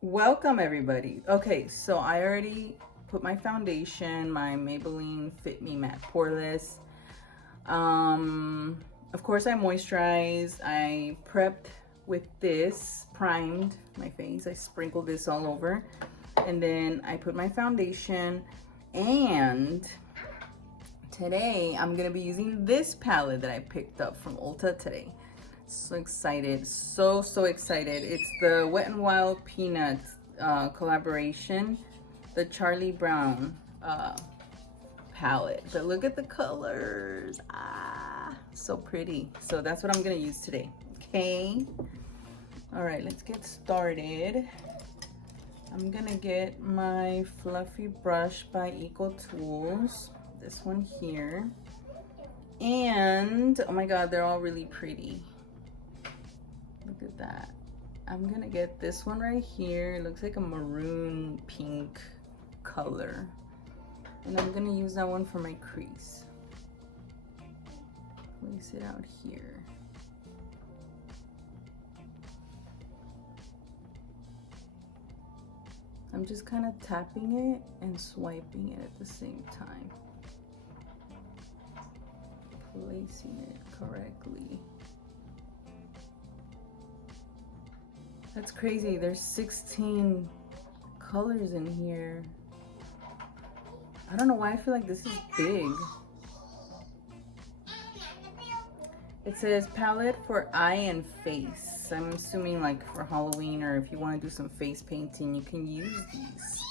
Welcome everybody. Okay, so I already put my foundation, my Maybelline Fit Me Matte Poreless. Of course I moisturized. I prepped with this, primed my face. I sprinkled this all over. And then I put my foundation. And today I'm gonna be using this palette that I picked up from Ulta today. So excited, so excited. It's the Wet n Wild Peanuts collaboration, the Charlie Brown palette. But look at the colors, so pretty. So that's what I'm gonna use today. Okay, all right, let's get started. I'm gonna get my fluffy brush by Eco Tools, this one here. And oh my god, they're all really pretty. Look at that. I'm gonna get this one right here. It looks like a maroon pink color. And I'm gonna use that one for my crease. Place it out here. I'm just kind of tapping it and swiping it at the same time. Placing it correctly. That's crazy. There's 16 colors in here. I don't know why I feel like this is big. It says palette for eye and face. I'm assuming like for Halloween, or if you want to do some face painting, you can use these.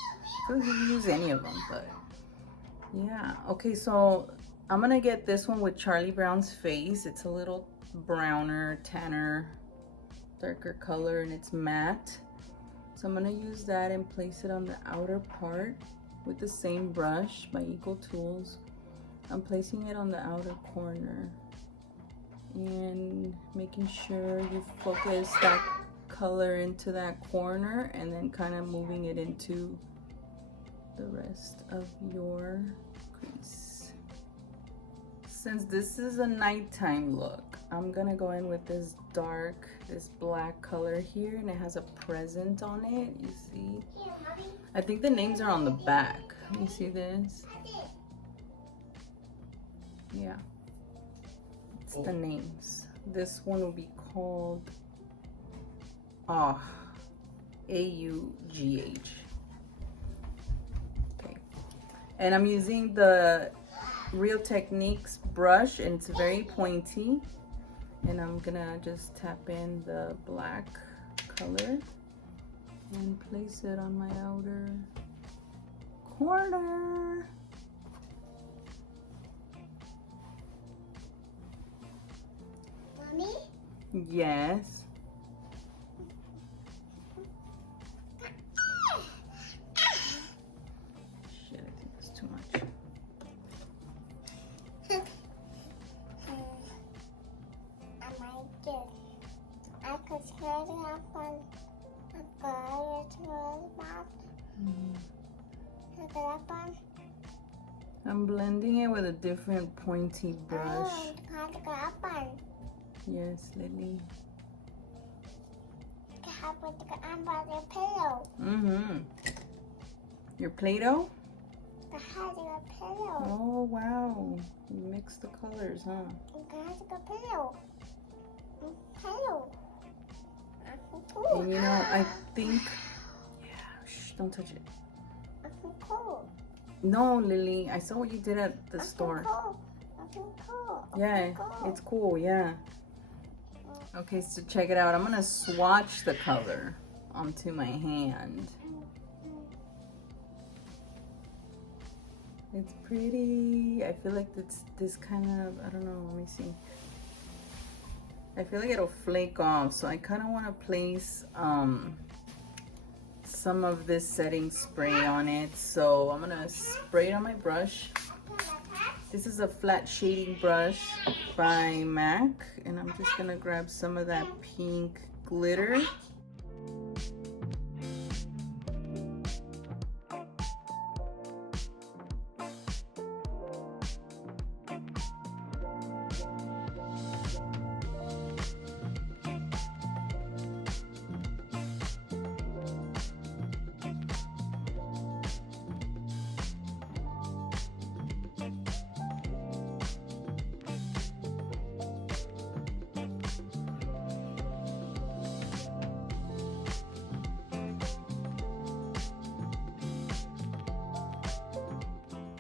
I feel like you can use any of them, but yeah. Okay, so I'm gonna get this one with Charlie Brown's face. It's a little browner, tanner, darker color, and it's matte. So I'm gonna use that and place it on the outer part with the same brush by Eco Tools. I'm placing it on the outer corner and making sure you focus that color into that corner, and then kind of moving it into the rest of your crease. Since this is a nighttime look, I'm gonna go in with this dark, this black color here, and it has a present on it, you see? I think the names are on the back. You see this? Yeah, it's the names. This one will be called AUGH. Okay, and I'm using the Real Techniques brush, and it's very pointy. And I'm gonna just tap in the black color and place it on my outer corner. Mommy? Yes. Shit, I think that's too much. I could scared up on a girl to about. Look it up on. I'm blending it with a different pointy brush. Oh, can't go up on. Yes, Lily. Can't put the up on your pillow. Your Play-Doh? The head of your pillow. Oh, wow. You mixed the colors, huh? Can't go pillow. Pillow. And you know, I think... Yeah, shh, don't touch it. Cool. No, Lily, I saw what you did at the store. Cool. Yeah, it's cool, yeah. Okay, so check it out. I'm gonna swatch the color onto my hand. It's pretty. I feel like it's this kind of, I don't know, let me see. I feel like it'll flake off, so I kind of want to place some of this setting spray on it. So I'm gonna spray it on my brush. This is a flat shading brush by MAC, and I'm just gonna grab some of that pink glitter.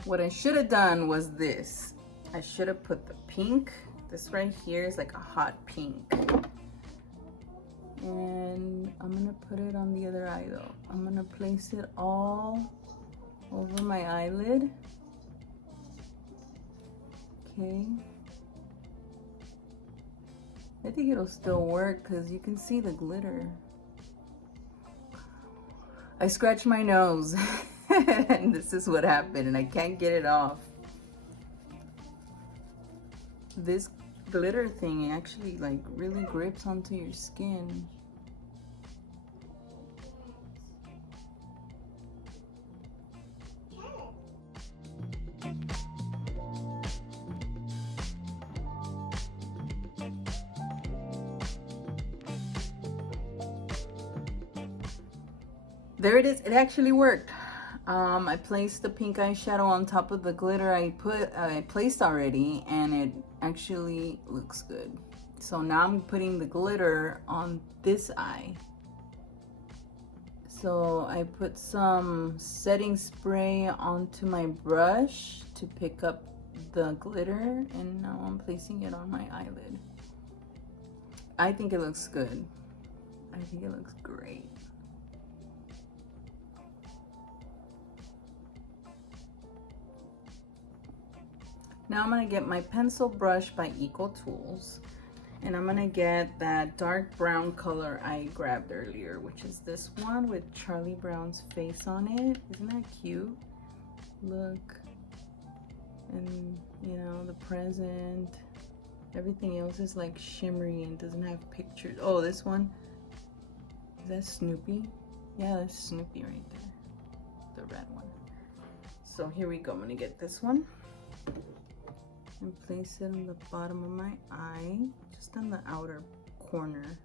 What I should have done was this. I should have put the pink. This right here is like a hot pink. And I'm gonna put it on the other eye though. I'm gonna place it all over my eyelid. Okay. I think it'll still work because you can see the glitter. I scratched my nose and this is what happened and I can't get it off. This glitter thing actually like really grips onto your skin. There it is. It actually worked. I placed the pink eyeshadow on top of the glitter I placed already, and it actually looks good. So now I'm putting the glitter on this eye. So I put some setting spray onto my brush to pick up the glitter, and now I'm placing it on my eyelid. I think it looks good. I think it looks great. Now I'm gonna get my pencil brush by Eco Tools, and I'm gonna get that dark brown color I grabbed earlier, which is this one with Charlie Brown's face on it. Isn't that cute? Look. And you know, the present. Everything else is like shimmery and doesn't have pictures. Oh, this one. Is that Snoopy? Yeah, that's Snoopy right there. The red one. So here we go. I'm gonna get this one and place it on the bottom of my eye, just on the outer corner.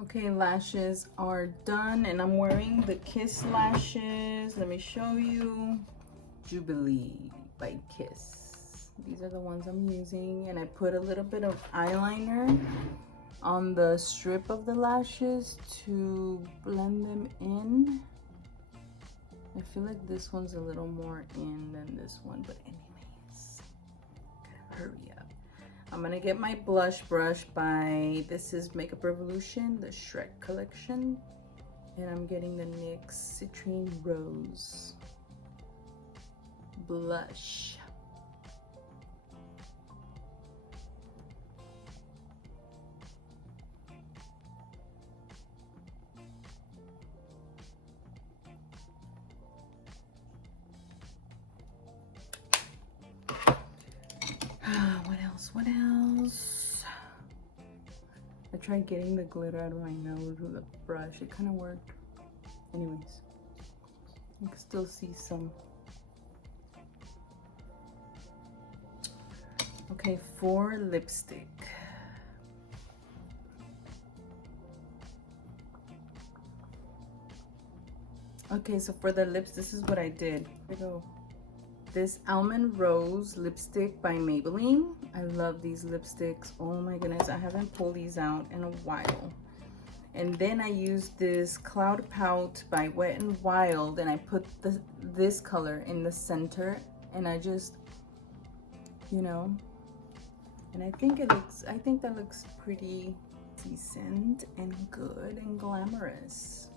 Okay, lashes are done, and I'm wearing the Kiss lashes. Let me show you. Jubilee by Kiss. These are the ones I'm using, and I put a little bit of eyeliner on the strip of the lashes to blend them in. I feel like this one's a little more in than this one, but anyways, gotta hurry up. I'm gonna get my blush brush by, this is Makeup Revolution, the Shrek collection, and I'm getting the NYX Citrine Rose blush. What else? I tried getting the glitter out of my nose with a brush. It kind of worked. Anyways, you can still see some. Okay, for lipstick. Okay, so for the lips, this is what I did. Here we go. This Almond Rose lipstick by Maybelline. I love these lipsticks. Oh my goodness, I haven't pulled these out in a while. And then I used this Cloud Pout by Wet n Wild, and I put this color in the center, and I just, you know, and I think that looks pretty decent and good and glamorous.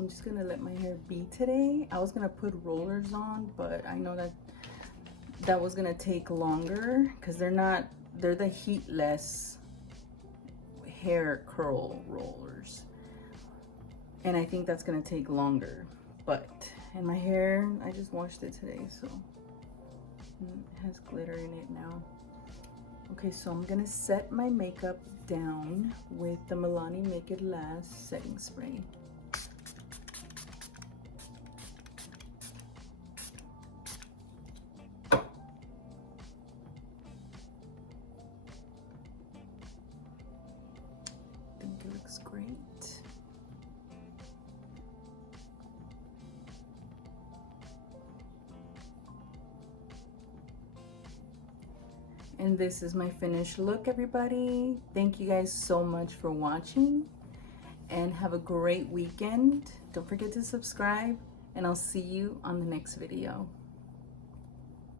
I'm just gonna let my hair be today. I was gonna put rollers on, but I know that was gonna take longer because they're the heatless hair curl rollers, and I think that's gonna take longer. And my hair, I just washed it today, so it has glitter in it now. Okay, so I'm gonna set my makeup down with the Milani Make It Last setting spray. Great. And this is my finished look, everybody. Thank you guys so much for watching, and have a great weekend. Don't forget to subscribe, and I'll see you on the next video.